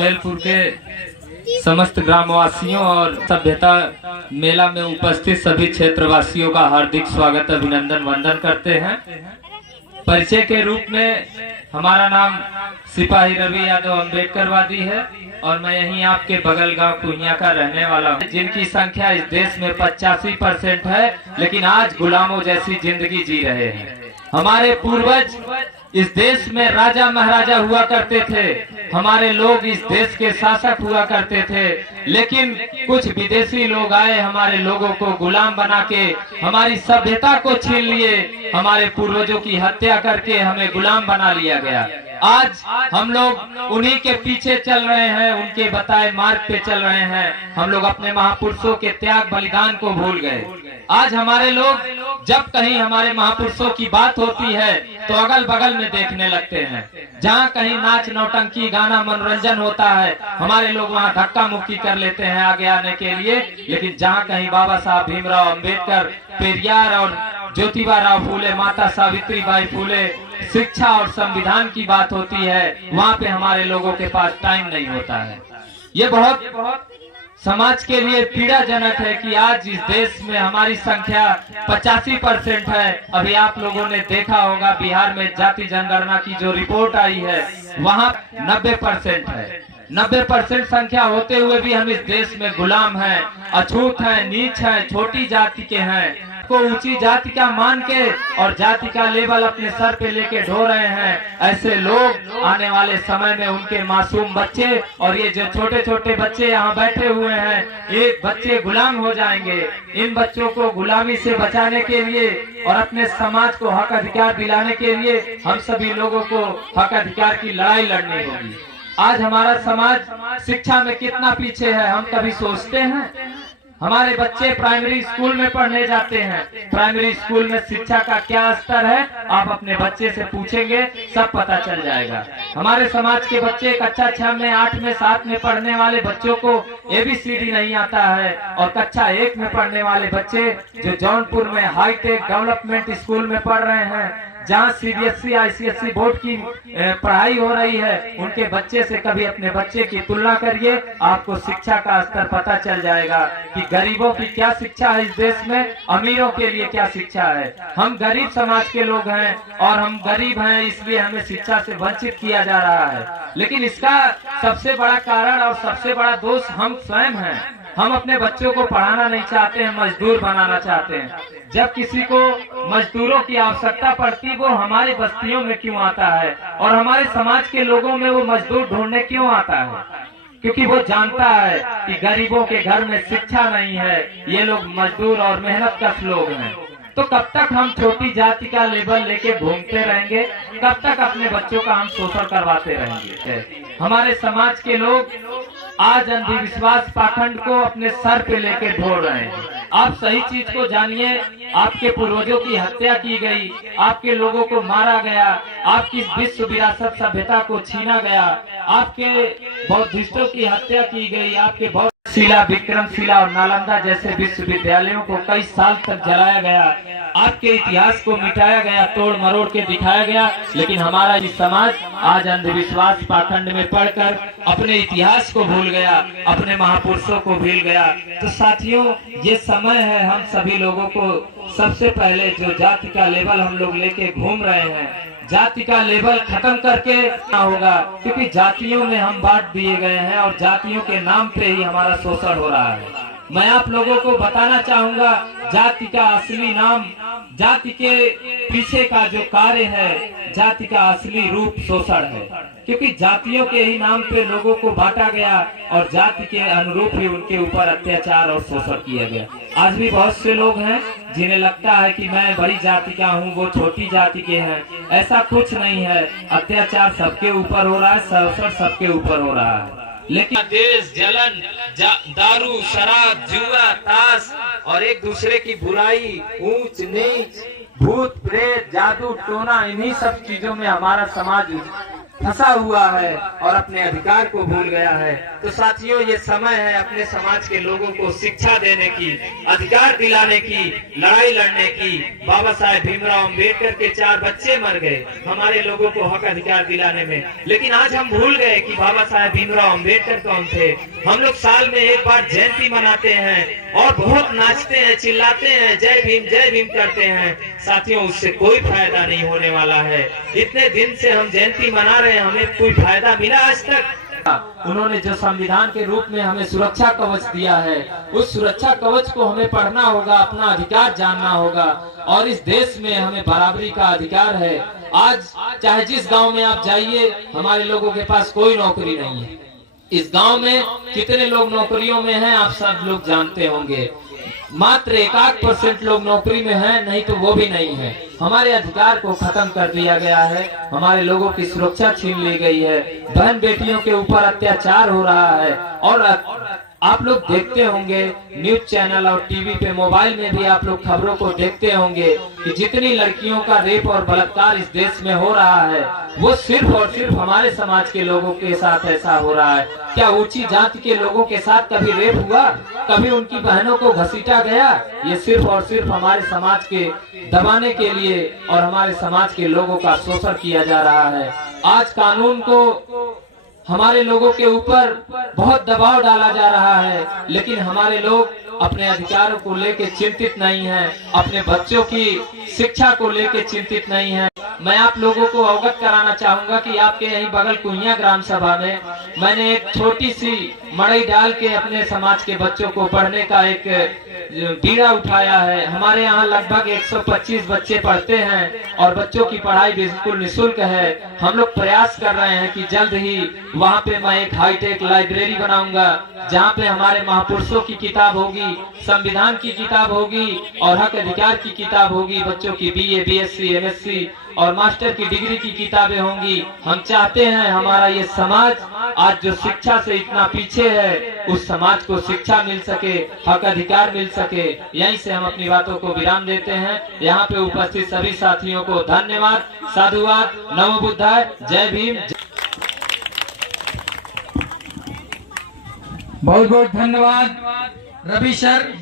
सुमेलपुर के समस्त ग्रामवासियों और सभ्यता मेला में उपस्थित सभी क्षेत्रवासियों का हार्दिक स्वागत अभिनंदन वंदन करते हैं। परिचय के रूप में हमारा नाम सिपाही रवि यादव अम्बेडकरवादी है और मैं यहीं आपके बगल गांव कुहिया का रहने वाला हूं, जिनकी संख्या इस देश में 85% है, लेकिन आज गुलामों जैसी जिंदगी जी रहे हैं। हमारे पूर्वज इस देश में राजा महाराजा हुआ करते थे, हमारे लोग इस देश के शासक हुआ करते थे, लेकिन कुछ विदेशी लोग आए, हमारे लोगों को गुलाम बना के हमारी सभ्यता को छीन लिए, हमारे पूर्वजों की हत्या करके हमें गुलाम बना लिया गया। आज हम लोग उन्हीं के पीछे चल रहे हैं, उनके बताए मार्ग पे चल रहे हैं। हम लोग अपने महापुरुषों के त्याग बलिदान को भूल गए। आज हमारे लोग जब कहीं हमारे महापुरुषों की बात होती है तो अगल बगल में देखने लगते हैं। जहाँ कहीं नाच नौटंकी गाना मनोरंजन होता है, हमारे लोग वहाँ धक्का मुक्की कर लेते हैं आगे आने के लिए। लेकिन जहाँ कहीं बाबा साहब भीमराव अंबेडकर, पेरियार और ज्योतिबा राव फूले, माता सावित्रीबाई फूले, शिक्षा और संविधान की बात होती है, वहाँ पे हमारे लोगों के पास टाइम नहीं होता है। ये बहुत समाज के लिए पीड़ाजनक है कि आज इस देश में हमारी संख्या 85% है। अभी आप लोगों ने देखा होगा बिहार में जाति जनगणना की जो रिपोर्ट आई है, वहाँ 90% है। 90% संख्या होते हुए भी हम इस देश में गुलाम हैं, अछूत हैं, नीच हैं, छोटी जाति के हैं, को ऊंची जाति का मान के और जाति का लेवल अपने सर पे लेके ढो रहे हैं। ऐसे लोग आने वाले समय में उनके मासूम बच्चे और ये जो छोटे छोटे बच्चे यहाँ बैठे हुए हैं, ये बच्चे गुलाम हो जाएंगे। इन बच्चों को गुलामी से बचाने के लिए और अपने समाज को हक अधिकार दिलाने के लिए हम सभी लोगों को हक अधिकार की लड़ाई लड़नी होगी। आज हमारा समाज शिक्षा में कितना पीछे है, हम कभी सोचते हैं? हमारे बच्चे प्राइमरी स्कूल में पढ़ने जाते हैं, प्राइमरी स्कूल में शिक्षा का क्या स्तर है आप अपने बच्चे से पूछेंगे, सब पता चल जाएगा। हमारे समाज के बच्चे कक्षा 6 में, 8 में, 7 में पढ़ने वाले बच्चों को ABCD नहीं आता है, और कक्षा 1 में पढ़ने वाले बच्चे जो जौनपुर में हाईटेक डेवलपमेंट स्कूल में पढ़ रहे हैं, जहाँ CBSE ICSE बोर्ड की पढ़ाई हो रही है, उनके बच्चे से कभी अपने बच्चे की तुलना करिए, आपको शिक्षा का स्तर पता चल जाएगा कि गरीबों की क्या शिक्षा है इस देश में, अमीरों के लिए क्या शिक्षा है। हम गरीब समाज के लोग हैं और हम गरीब हैं, इसलिए हमें शिक्षा से वंचित किया जा रहा है। लेकिन इसका सबसे बड़ा कारण और सबसे बड़ा दोष हम स्वयं हैं। हम अपने बच्चों को पढ़ाना नहीं चाहते हैं, मजदूर बनाना चाहते हैं। जब किसी को मजदूरों की आवश्यकता पड़ती, वो हमारी बस्तियों में क्यों आता है और हमारे समाज के लोगों में वो मजदूर ढूंढने क्यों आता है? क्योंकि वो जानता है कि गरीबों के घर में शिक्षा नहीं है, ये लोग मजदूर और मेहनत कश लोग हैं। तो कब तक हम छोटी जाति का लेबल लेके घूमते रहेंगे? कब तक अपने बच्चों का हम शोषण करवाते रहेंगे? हमारे समाज के लोग आज अंधविश्वास पाखंड को अपने सर पे लेके ढो रहे हैं। आप सही चीज को जानिए, आपके पूर्वजों की हत्या की गई, आपके लोगों को मारा गया, आपकी विश्व विरासत सभ्यता को छीना गया, आपके बौद्धिस्टों की हत्या की गई, आपके बौद्धशिला, विक्रमशिला और नालंदा जैसे विश्वविद्यालयों को कई साल तक जलाया गया, आपके इतिहास को मिटाया गया, तोड़ मरोड़ के दिखाया गया। लेकिन हमारा ये समाज आज अंधविश्वास पाखंड में पढ़कर अपने इतिहास को भूल गया, अपने महापुरुषों को भूल गया। तो साथियों, ये समय है हम सभी लोगों को सबसे पहले जो जाति का लेवल हम लोग लेके घूम रहे हैं, जाति का लेवल खत्म करके होगा, क्योंकि जातियों में हम बांट दिए गए हैं और जातियों के नाम पे ही हमारा शोषण हो रहा है। मैं आप लोगों को बताना चाहूंगा, जाति का असली नाम, जाति के पीछे का जो कार्य है, जाति का असली रूप शोषण है। क्योंकि जातियों के ही नाम पे लोगों को बांटा गया और जाति के अनुरूप ही उनके ऊपर अत्याचार और शोषण किया गया। आज भी बहुत से लोग हैं जिन्हें लगता है कि मैं बड़ी जाति का हूँ, वो छोटी जाति के हैं। ऐसा कुछ नहीं है, अत्याचार सबके ऊपर हो रहा है, शोषण सबके ऊपर हो रहा है। लेकिन देश जलन, दारू, शराब, जुआ, ताश और एक दूसरे की बुराई, ऊंच नीच, भूत प्रेत, जादू टोना, इन्हीं सब चीजों में हमारा समाज फंसा हुआ है और अपने अधिकार को भूल गया है। तो साथियों, ये समय है अपने समाज के लोगों को शिक्षा देने की, अधिकार दिलाने की, लड़ाई लड़ने की। बाबा साहेब भीमराव अम्बेडकर के 4 बच्चे मर गए हमारे लोगों को हक अधिकार दिलाने में, लेकिन आज हम भूल गए कि बाबा साहेब भीमराव अम्बेडकर कौन थे। हम लोग साल में एक बार जयंती मनाते हैं और बहुत नाचते हैं, चिल्लाते हैं, जय भीम करते हैं। साथियों, उससे कोई फायदा नहीं होने वाला है। इतने दिन से हम जयंती मना रहे हैं, हमें कोई फायदा मिला आज तक? उन्होंने जो संविधान के रूप में हमें सुरक्षा कवच दिया है, उस सुरक्षा कवच को हमें पढ़ना होगा, अपना अधिकार जानना होगा। और इस देश में हमें बराबरी का अधिकार है। आज चाहे जिस गांव में आप जाइए, हमारे लोगों के पास कोई नौकरी नहीं है। इस गांव में कितने लोग नौकरियों में हैं, आप सब लोग जानते होंगे। मात्र 1% लोग नौकरी में हैं, नहीं तो वो भी नहीं है। हमारे अधिकार को खत्म कर दिया गया है, हमारे लोगों की सुरक्षा छीन ली गई है, बहन बेटियों के ऊपर अत्याचार हो रहा है। और आप लोग देखते होंगे न्यूज चैनल और टीवी पे, मोबाइल में भी आप लोग खबरों को देखते होंगे कि जितनी लड़कियों का रेप और बलात्कार इस देश में हो रहा है, वो सिर्फ और सिर्फ हमारे समाज के लोगों के साथ ऐसा हो रहा है। क्या ऊंची जाति के लोगों के साथ कभी रेप हुआ? कभी उनकी बहनों को घसीटा गया? ये सिर्फ और सिर्फ हमारे समाज के दबाने के लिए और हमारे समाज के लोगों का शोषण किया जा रहा है। आज कानून को हमारे लोगों के ऊपर बहुत दबाव डाला जा रहा है, लेकिन हमारे लोग अपने अधिकारों को लेकर चिंतित नहीं हैं, अपने बच्चों की शिक्षा को लेकर चिंतित नहीं हैं। मैं आप लोगों को अवगत कराना चाहूंगा कि आपके यहीं बगल कुइया ग्राम सभा में मैंने एक छोटी सी मड़ई डाल के अपने समाज के बच्चों को पढ़ने का एक बीड़ा उठाया है। हमारे यहाँ लगभग 125 बच्चे पढ़ते हैं और बच्चों की पढ़ाई बिल्कुल निःशुल्क है। हम लोग प्रयास कर रहे हैं कि जल्द ही वहाँ पे मैं एक हाईटेक लाइब्रेरी बनाऊंगा, जहाँ पे हमारे महापुरुषों की किताब होगी, संविधान की किताब होगी और हक अधिकार की किताब होगी। बच्चों की BA, BSc, MSc और मास्टर की डिग्री की किताबें होंगी। हम चाहते हैं हमारा ये समाज आज जो शिक्षा से इतना पीछे है, उस समाज को शिक्षा मिल सके, हक अधिकार मिल सके। यहीं से हम अपनी बातों को विराम देते हैं। यहाँ पे उपस्थित सभी साथियों को धन्यवाद, साधुवाद, नमो बुद्धाय, जय भीम। बहुत बहुत धन्यवाद रवि सर।